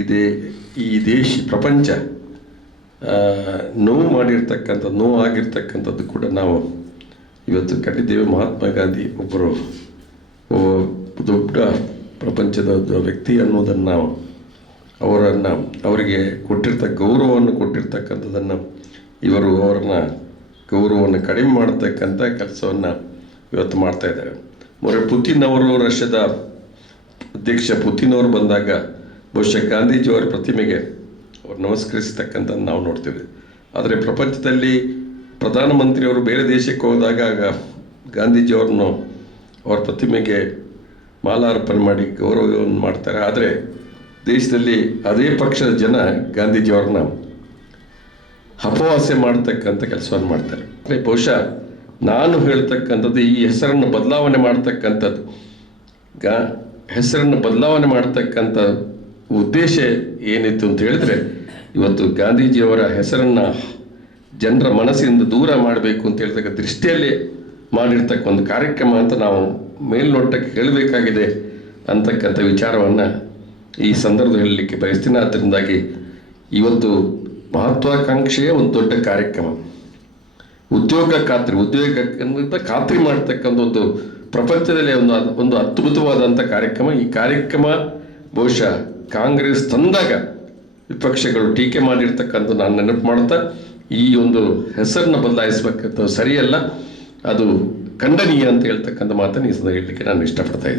ಇದೇ ಈ ಪ್ರಪಂಚ ನೋವು ಮಾಡಿರ್ತಕ್ಕಂಥದ್ದು, ನೋವು ಆಗಿರ್ತಕ್ಕಂಥದ್ದು ಕೂಡ ನಾವು ಇವತ್ತು ಕಂಡಿದ್ದೇವೆ. ಮಹಾತ್ಮ ಗಾಂಧಿ ಒಬ್ಬರು ದೊಡ್ಡ ಪ್ರಪಂಚದ ವ್ಯಕ್ತಿ ಅನ್ನೋದನ್ನು ನಾವು ಅವರಿಗೆ ಗೌರವವನ್ನು ಕೊಟ್ಟಿರ್ತಕ್ಕಂಥದ್ದನ್ನು ಇವರು ಅವರನ್ನ ಗೌರವವನ್ನು ಕಡಿಮೆ ಮಾಡತಕ್ಕಂಥ ಕೆಲಸವನ್ನು ಇವತ್ತು ಮಾಡ್ತಾ ಇದ್ದಾರೆ. ಪುತಿನ್ ಅವರು, ರಷ್ಯಾದ ಅಧ್ಯಕ್ಷ ಪುತಿನ್ ಅವರು ಬಂದಾಗ ಬಹುಶಃ ಗಾಂಧೀಜಿಯವರ ಪ್ರತಿಮೆಗೆ ಅವರು ನಮಸ್ಕರಿಸ್ತಕ್ಕಂಥದ್ದು ನಾವು ನೋಡ್ತೀವಿ. ಆದರೆ ಪ್ರಪಂಚದಲ್ಲಿ ಪ್ರಧಾನಮಂತ್ರಿಯವರು ಬೇರೆ ದೇಶಕ್ಕೆ ಹೋದಾಗ ಗಾಂಧೀಜಿಯವ್ರನ್ನು ಅವ್ರ ಪ್ರತಿಮೆಗೆ ಮಾಲಾರ್ಪಣೆ ಮಾಡಿ ಗೌರವವನ್ನು ಮಾಡ್ತಾರೆ. ಆದರೆ ದೇಶದಲ್ಲಿ ಅದೇ ಪಕ್ಷದ ಜನ ಗಾಂಧೀಜಿಯವ್ರನ್ನ ಅಪಹಾಸ್ಯ ಮಾಡ್ತಕ್ಕಂಥ ಕೆಲಸವನ್ನು ಮಾಡ್ತಾರೆ. ಅಂದರೆ ಬಹುಶಃ ನಾನು ಹೇಳ್ತಕ್ಕಂಥದ್ದು ಈ ಹೆಸರನ್ನು ಬದಲಾವಣೆ ಮಾಡ್ತಕ್ಕಂಥದ್ದು, ಹೆಸರನ್ನು ಬದಲಾವಣೆ ಮಾಡ್ತಕ್ಕಂಥ ಉದ್ದೇಶ ಏನಿತ್ತು ಅಂತ ಹೇಳಿದ್ರೆ, ಇವತ್ತು ಗಾಂಧೀಜಿಯವರ ಹೆಸರನ್ನು ಜನರ ಮನಸ್ಸಿನಿಂದ ದೂರ ಮಾಡಬೇಕು ಅಂತ ಹೇಳ್ತಕ್ಕ ದೃಷ್ಟಿಯಲ್ಲಿ ಮಾಡಿರ್ತಕ್ಕ ಒಂದು ಕಾರ್ಯಕ್ರಮ ಅಂತ ನಾವು ಮೇಲ್ನೋಟಕ್ಕೆ ಹೇಳಬೇಕಾಗಿದೆ ಅಂತಕ್ಕಂಥ ವಿಚಾರವನ್ನು ಈ ಸಂದರ್ಭದಲ್ಲಿ ಹೇಳಲಿಕ್ಕೆ ಬಯಸ್ತೀನಿ. ಅದರಿಂದಾಗಿ ಇವತ್ತು ಮಹತ್ವಾಕಾಂಕ್ಷೆಯ ಒಂದು ದೊಡ್ಡ ಕಾರ್ಯಕ್ರಮ, ಉದ್ಯೋಗ ಖಾತ್ರಿ ಮಾಡ್ತಕ್ಕಂಥ ಒಂದು ಪ್ರಪಂಚದಲ್ಲಿ ಒಂದು ಅದ್ಭುತವಾದಂಥ ಕಾರ್ಯಕ್ರಮ. ಈ ಕಾರ್ಯಕ್ರಮ ಬಹುಶಃ ಕಾಂಗ್ರೆಸ್ ತಂದಾಗ ವಿಪಕ್ಷಗಳು ಟೀಕೆ ಮಾಡಿರ್ತಕ್ಕಂಥ ನಾನು ನೆನಪು ಮಾಡ್ತಾ, ಈ ಒಂದು ಹೆಸರನ್ನು ಬದಲಾಯಿಸಬೇಕಂತ ಸರಿಯಲ್ಲ, ಅದು ಖಂಡನೀಯ ಅಂತ ಹೇಳ್ತಕ್ಕಂಥ ಮಾತನ್ನು ಈ ಸಂದರ್ಭ ಹೇಳಲಿಕ್ಕೆ ನಾನು ಇಷ್ಟಪಡ್ತಾ ಇದ್ದೀನಿ.